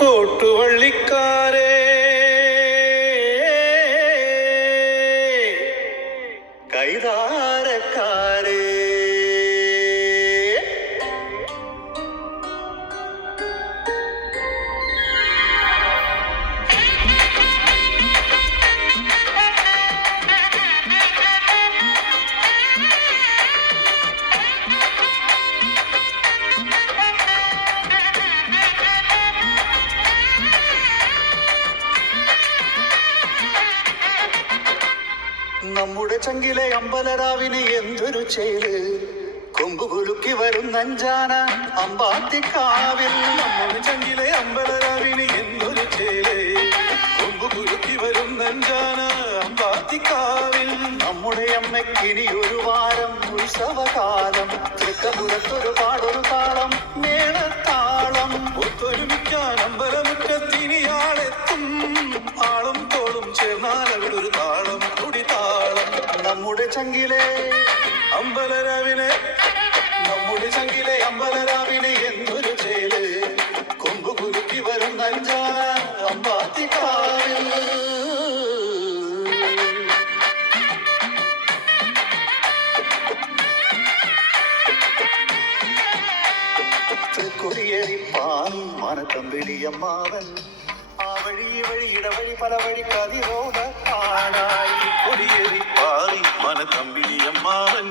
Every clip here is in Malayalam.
കോട്ടുവള്ളിക്കാരേ കൈതാരക്കാരേ നമ്മുടെ ചങ്കിലെ അമ്പലരാവിന് എന്തൊരു ചേല് കൊമ്പ് കുലുക്കി വരുന്നഞ്ചാന അമ്പാത്തിക്കാവിൽ. നമ്മുടെ ചങ്കിലെ അമ്പലരാവിന് എന്തൊരു ചേല് കൊമ്പ് കുലുക്കി വരുന്നഞ്ചാന അമ്പാത്തിക്കാവിൽ. നമ്മുടെ അമ്മയ്ക്കിനി ഒരു വാരം ഉത്സവകാലം. തൃക്കപുരത്തൊരു പാടൊരു താളം മേളത്താളം. ഒത്തൊരുമിക്കാൻ അമ്പലമുറ്റത്തിനി ആളെത്തും. ആളും തോളും ചേർന്നാൽ അവിടൊരു താളം തുടിതാളം. നമ്മുടെ ചങ്കിലെ അമ്പലരാവിനെ നമ്മുടെ ചങ്കിലെ അമ്പലരാവിനെ എന്തൊരു ചേല് കൊമ്പ് കുലുക്കി വരുന്ന അഞ്ചാന അമ്പാത്തിക്കാവിൽ. കൊടിയേറിപ്പാൽ മനത്തമ്പിളിയമ്മാവൻ ആ വഴി വഴിയിടവഴി പല വഴി കതിരോധ കാണായി. കൊടിയേറിപ്പാൽ മനത്തമ്പിളിയമ്മാവൻ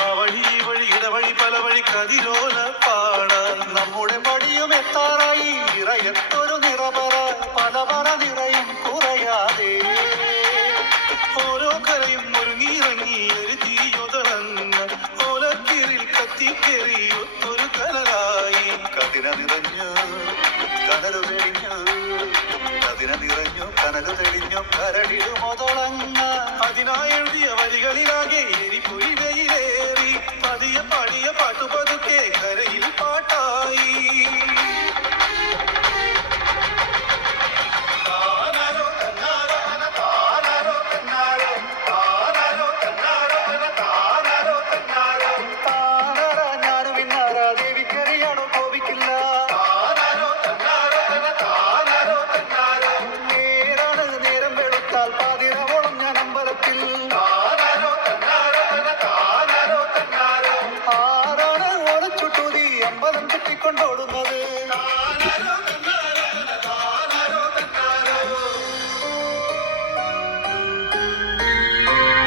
ആ വഴി വഴിയിടവഴി പല വഴി കതിരോധ പാടാൻ. നമ്മുടെ പടിയും എത്താറായി ഇറയത്തൊരു നിറപറ പല പറ നിറയും കുറയാതെ. ഓരോ കരയും ഒരുങ്ങിയിറങ്ങി ഒരു തീയൊതളങ്ങ ഓലക്കീറിൽ കത്തിക്കേറി ഒത്തൊരു കനലായി. കതിന നിറഞ്ഞു കനലു തെളിഞ്ഞു കതിന നിറഞ്ഞു കനലു തെളിഞ്ഞു കരടിലും ഒതളങ്ങ. അതിനായി എഴുതിയ വരികളിലാകെ എരിപൊരി വെയിലേറി പതിയെ പാടിയ പാട്ടുപതുക്കെ കരയിൽ പാട്ടായി. കൊണ്ടോടുന്നത്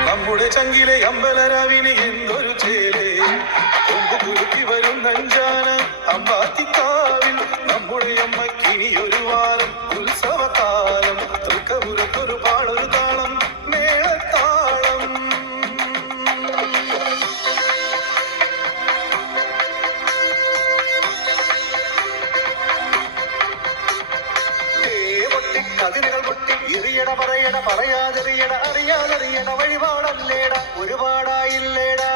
നമ്മുടെ ചങ്കിലെ അമ്പലരാവിന് എന്തൊരു ചേല് കൊമ്പ് കുലുക്കി വരും നഞ്ചാന അമ്പാത്തിക്കാവിൽ. നമ്മുടെ അമ്മക്കിനി ഒരു വാരം ഉത്സവകാലം. തൃക്കപുരത്തൊരു പാടൊരു താളം മേളത്താളം. കതിരുകൾ പൊട്ടി എറിയട പറയട പറയാതെറിയട അറിയാതെറിയട വഴിപാടല്ലേട ഒരുപാടായില്ലേടാ.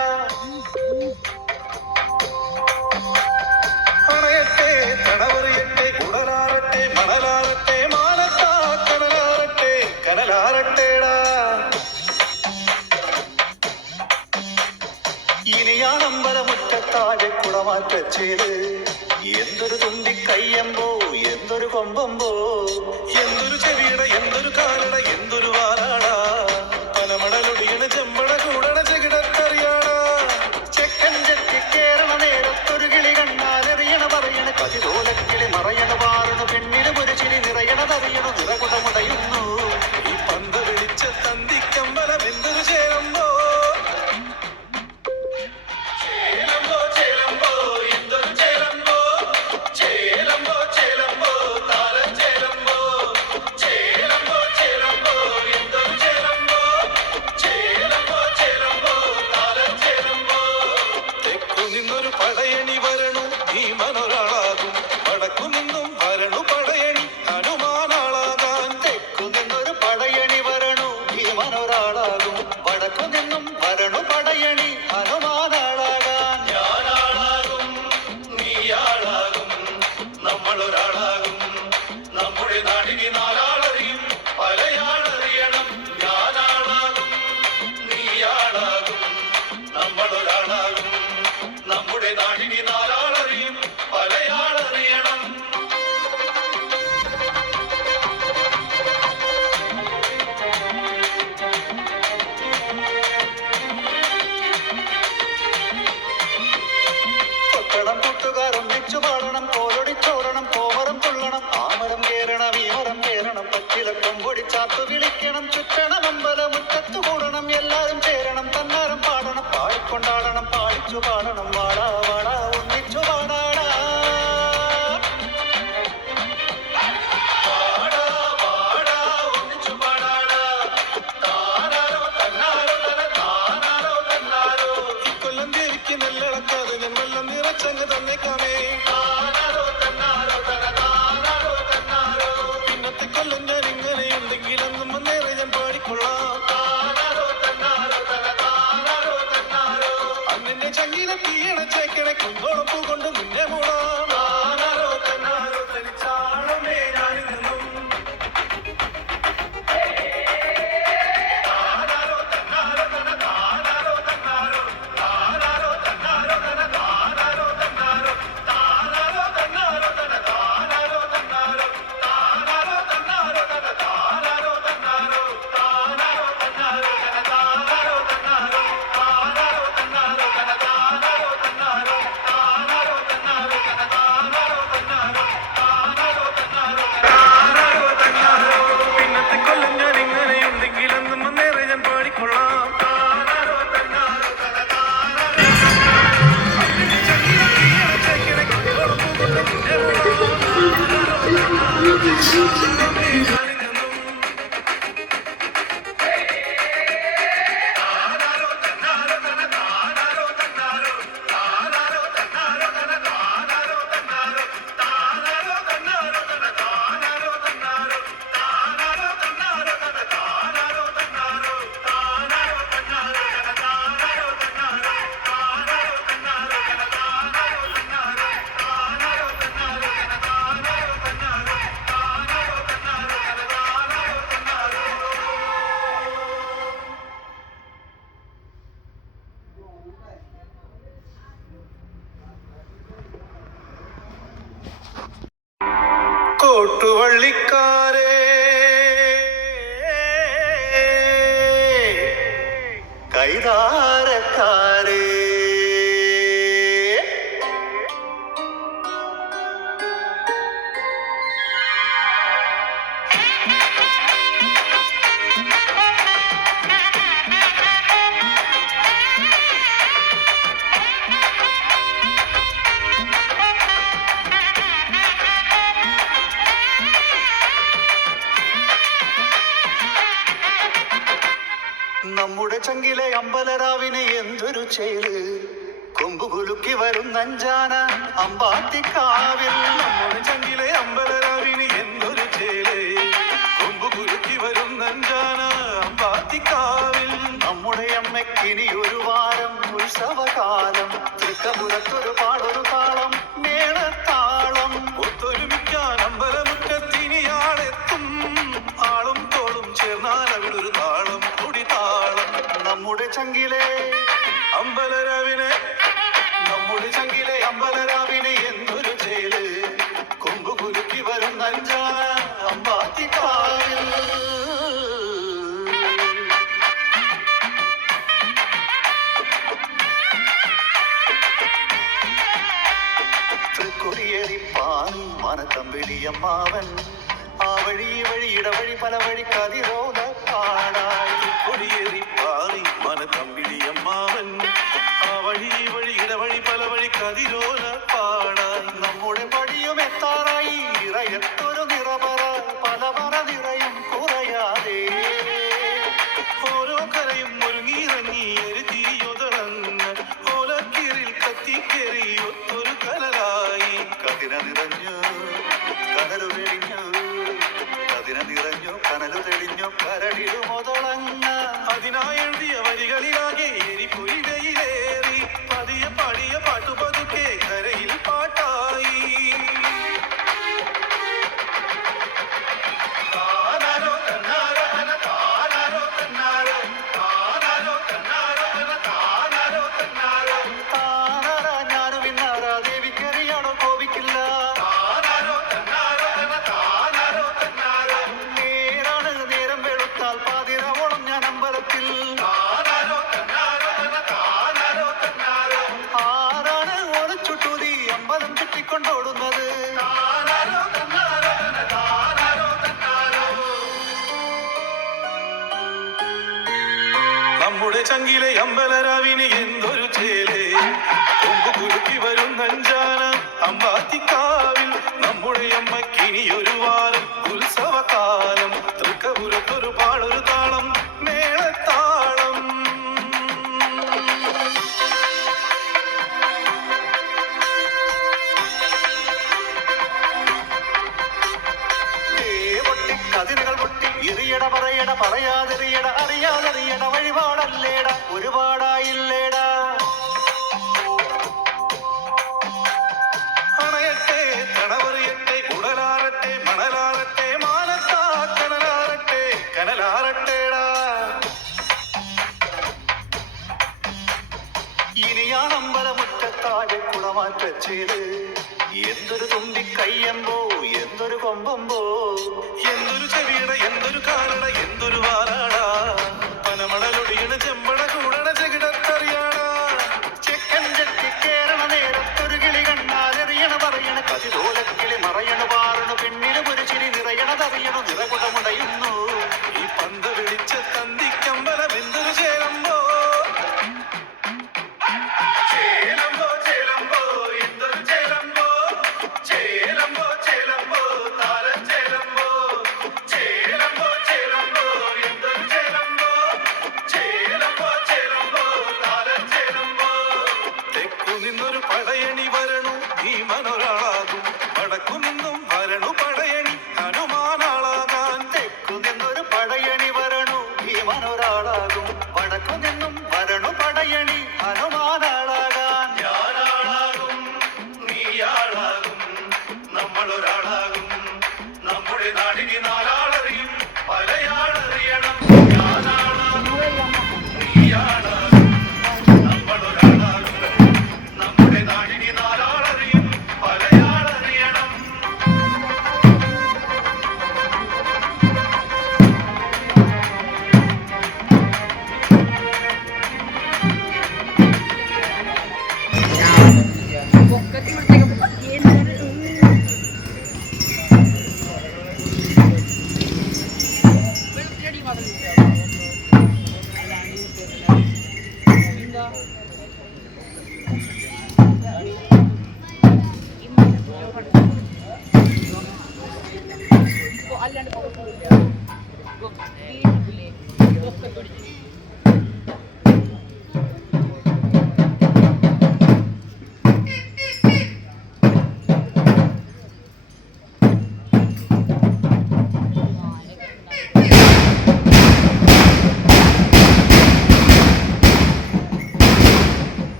അണയട്ടെ തടവറിയട്ടെ ഉടലാറട്ടെ മണലാറട്ടെ മാനത്താ കനലാറട്ടെ കനലാറട്ടേടാ. ഇനിയാണ് അമ്പലമുറ്റത്താഴെ കുടമാറ്റച്ചേല്. എന്തൊരു തുണ്ടി കയ്യമ്പോ എന്തൊരു കൊമ്പമ്പോ എന്തൊരു ചെവിയട എന്തൊരു കാലട എന്തൊരു വാലാട. പനമടലൊടിയണ ചെമ്പട കൂടണ ചെകിടത്തറിയാട. ചെക്കൻ ചെത്തി കേറണ നേരത്തൊരു കിളി കണ്ണാലെറിയണ പറയണ കതിരോലക്കിളി മറയണ പാറണ പെണ്ണിന് ഒരു ചിരി നിറയണതറിയണ നിറകുടമുടയുന്നു. ഈ പന്ത് വിളിച്ച തന്തിക്കമ്പലം എന്തൊരു ചേരുമ്പോ ചേലമ്പോ ചേലമ്പോ കൂടണം കൂട്ടുകാർ ഒന്നിച്ചു പാടണം കോലൊടിച്ചോടണം കോമരം തുള്ളണം ആമരം കേറണം ഈ മരം കേറണം പച്ചിലക്കം പൊടിച്ചാത്തു വിളിക്കണം ചുറ്റണം അമ്പലമുറ്റത്തു കൂടണം എല്ലാരും ചേരണം തന്നാരം പാടണം പാടിക്കൊണ്ടാടണം പാടിച്ചു പാടണം വാടാ വാടാ ഒന്നിച്ചു പാടാടാ ചങ്ങ് തന്നേക്കാമേ പിന്നത്തെ കൊല്ലം ഞാൻ ഇങ്ങനെയുണ്ടെങ്കിൽ അന്നും വന്നേറെ ഞാൻ പാടിക്കൊള്ളാം അന്നെ ചങ്ങീനെ തീയണ ചേക്കണെ കുന്നോളം പൂ കൊണ്ട് നിന്നെ മൂടാം തനിച്ചാണമേ ഞാനിന്നും കോട്ടുവള്ളിക്കാരേ കൈതാരക്കാരേ നമ്മുടെ ചങ്കിലെ അമ്പലരാവിന് എന്തൊരു ചേല് കൊമ്പുകുലുക്കി വരുന്ന അഞ്ചാന അമ്പാത്തിക്കാവിൽ നമ്മുടെ ചങ്കിലെ അമ്പലരാവിന് എന്തൊരു ചേല് കൊമ്പുകുലുക്കി വരുന്ന അഞ്ചാന അമ്പാത്തിക്കാവിൽ നമ്മുടെ അമ്മയ്ക്കിനി ഒരു വാരം ഉത്സവകാലം തൃക്കപുരത്തൊരു പാടൊരു താളം മേളത്താളം ഒത്തൊരുമിക്കാൻ അമ്പലമുറ്റത്തിനിയാളെത്തും ആളും തോളും ചേർന്നാൽ അവിടൊരു താളം നമ്മുടെ ചങ്കിലെ അമ്പലരാവിനെ എന്തൊരു ചേല് കൊമ്പു കുലുക്കി വരുന്ന അഞ്ചാന അമ്പാത്തിക്കാവിൽ തൃക്കൊടിയേറിപ്പാനി മനത്തമ്പിളിയമ്മാവൻ ആ വഴി വഴിയിടവഴി പല വഴി കതിരോല പാടായി കൊടിയേറിപ്പാനി മനത്തമ്പിളിയമ്മാവൻ ആ വഴി വഴിയിടവഴി പല വഴി കതിരോല പാടായി നമ്മുടെ പടിയും എത്താറായി ഇറയത്തൊരു നിറപറ പല പറ നിറയും കുറയാതെ ഓരോ കരയും ഒരുങ്ങിയിറങ്ങി എരുതിയൊതളങ്ങ് ഓലക്കീറിൽ കത്തിക്കേറി ഒത്തൊരു കനലായി കതിന നിറഞ്ഞു കനലു തെളിഞ്ഞു കനലു തെളിഞ്ഞു കരടിലു മുതളങ്ങ അതിനായി എഴുതിയ വരികളിലാകെ എരിപൊരികയിലേറി പതിയ പാടിയ പാട്ടുപതുക്കെ കരയിൽ പാട്ടായി ഞാനും ഇന്നാരാ ദേവിക്കറിയാണോ കോപിക്കില്ല നേരം വെളുത്താൽ പാതി ചങ്കിലെ അമ്പലരാവിന് എന്തൊരു ചേലേ കൊമ്പ് കുലുക്കി വരും നഞ്ചാന അമ്പാത്തിക്കാവിൽ നമ്മുടെ അമ്മക്കിനി ഒരു വാരം ഉത്സവകാലം തൃക്കപുരത്തൊരു പാടൊരു താളം മേളത്താളം കതിരുകൾ പൊട്ടി എറിയട പറയട പറയാതെറിയട അറിയാതെറിയട വഴിപാടല്ലേട ഒരുപാടായില്ലേടാ അണയട്ടെ തണവറിയട്ടെ ഉടലാറട്ടെ മണലാറട്ടെ മാനത്താ കനലാറട്ടെ കനലാറട്ടേടാ ഇനിയാണ് അമ്പലമുറ്റത്താഴെ കുളമാറ്റച്ചേര് എന്തൊരു തുമ്പി കയ്യമ്പോ എന്തൊരു കൊമ്പമ്പോ എന്തൊരു ചെവിയട എന്തൊരു കാലട എന്തൊരു വാരാടാ പനമണലൊടിയണ ചെമ്പട കൂടണ ചെകിടത്തറിയാടാ ചെക്കൻ ചെത്തി കേറണ നേരത്തൊരു കിളി കണ്ണാലെറിയണ പറയണ കതിരോലക്കിളി മറയണ പാറണു പെണ്ണിലും ഒരു ചിരി നിറയണതറിയണു നിറകുടമുടയുന്നു ഈ പന്ത വിളിച്ച തന്തിക്കമ്പലം എന്തൊരു ചേരമ്പോ ചേലമ്പോ ചേലമ്പോ എന്തൊരു ചേലമ്പോ ചേലമ്പോ ചേലമ്പോ താരം ചേലമ്പോ ചേലമ്പോ ചേലമ്പോ എന്തൊരു ചേലമ്പോ ചേലമ്പോ ചേലമ്പോ താരം ചേലമ്പോ തെക്കു നിന്നൊരു പടയണി വരണു ഭീമനൊരാളാകും വടക്കു നിന്നും വരണു പടയണി ഹനുമാനാളാകാൻ തെക്കു നിന്നൊരു പടയണി വരണു ഭീമനൊരാളാകും വടക്കു നിന്നും വരണു പടയണി ഹനുമാനാളാകാൻ ഞാനാളാകും നീയാളാകും നമ്മളൊരാളാകും നമ്മുടെ നാടിനി നാലാളറിയും പലയാളറിയണം ഞാനാളാകും നീയാളാകും നമ്മളൊരാളാകും നമ്മുടെ നാടിനി നാലാളറിയും പലയാളറിയണം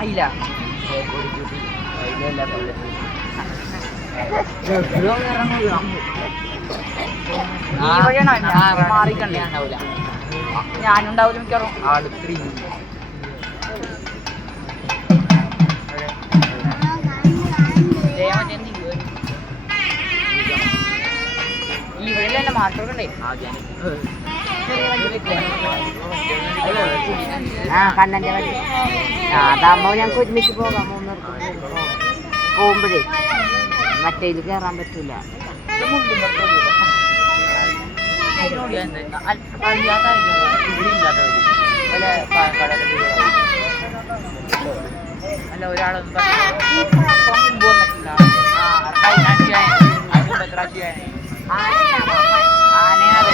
അയില മാറിക്കണ്ടാവില്ല ഞാനുണ്ടാവില്ല മിക്കവാറും ആളുത്രി ഇവിടെയല്ല മാർക്കൊക്കെ കണ്ണൻ്റെ വണ്ടി അതാകുമ്പോൾ ഞങ്ങൾക്ക് ഒരുമിച്ച് പോകാം മൂന്നൂർക്ക് പോകുമ്പോഴേ മറ്റേ ഇത് കയറാൻ പറ്റൂല അല്ല ഒരാളൊന്നും മുമ്പ് വന്നിട്ടില്ല ആനയാതെ